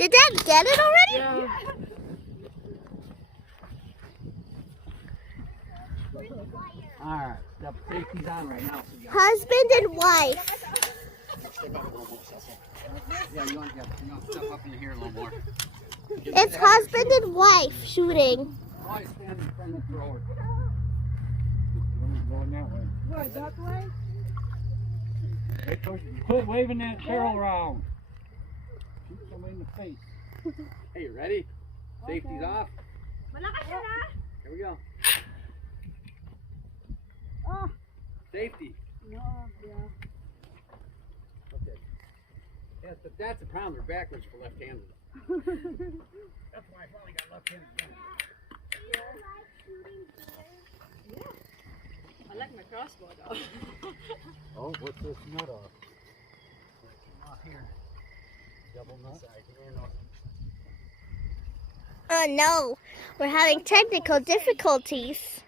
Did Dad get it already? Yeah. Alright, the safety's on right now. So Husband and wife. yeah, you want to step up in here a little more. It's husband and wife shooting. Why stand in front of the thrower? Going that way. What, that way? Quit waving that barrel around. Shoot somebody in the face. Hey, you ready? Safety's off. Here we go. Oh. Safety. No, yeah. Okay. Yeah, but that's the problem. They're backwards for left-handed. That's why I probably got left-handed. I like my crossbow though. Oh, what's this nut off? Off here. Double nut side here. Oh no, we're having technical difficulties.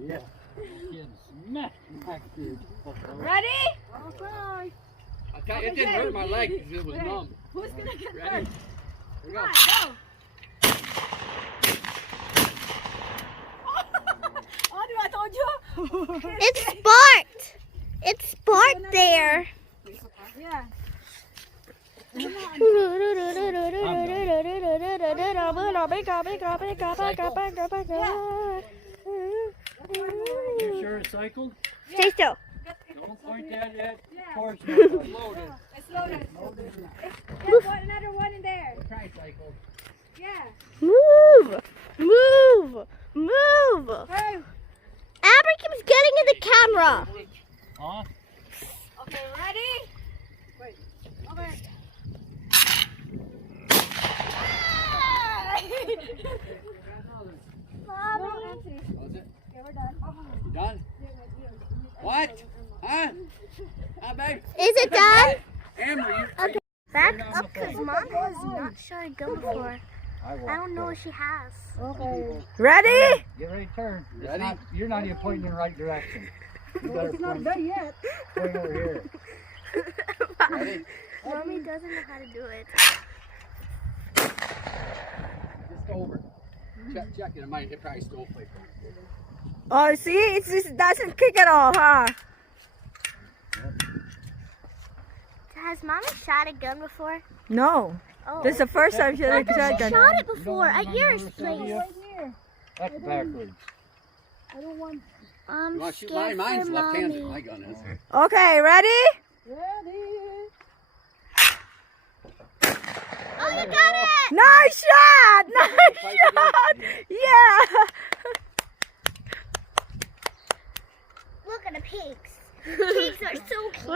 Yeah. Getting smacked back here. Ready? Okay. I tell you, it didn't hurt my leg because it was numb. Who's gonna get Ready? first? Here we go. Go. Oh, I told you. It's sparked. It's sparked there. Yeah. You sure it's cycled? Stay still. Don't point that at Yeah. portion. It's loaded. It's loaded. Move. Another one in there. Try cycle. Yeah. Move. Move. Move. Hey. Amber keeps getting in the camera. Off. Okay, ready? Wait. Okay. Mommy. Was it? Okay, we're done. You done? What? Huh? Huh, babe? Is it done? Amber, you. Okay. Back up because Mom has not shot a gun before. I don't know if she has. Okay. Ready? Get ready to turn. Ready? You're not even pointing in the right direction. You better It's not point, done yet. point over here. Ready? Mommy doesn't know how to do it. Just over. Check it. It probably stole plate. Oh, see? It just doesn't kick at all, huh? Has Mommy shot a gun before? No. Oh. This is the first time she I had a thought she shotgun. shot it before at yours place. Right here. That's backwards. I don't want. I'm You want to shoot scared mine? Mine's for left-handed. Mommy. My gun is. Okay, ready? Ready. Oh, you got it! Nice shot! Nice shot! Yeah! Look at the pigs. Pigs are so cute.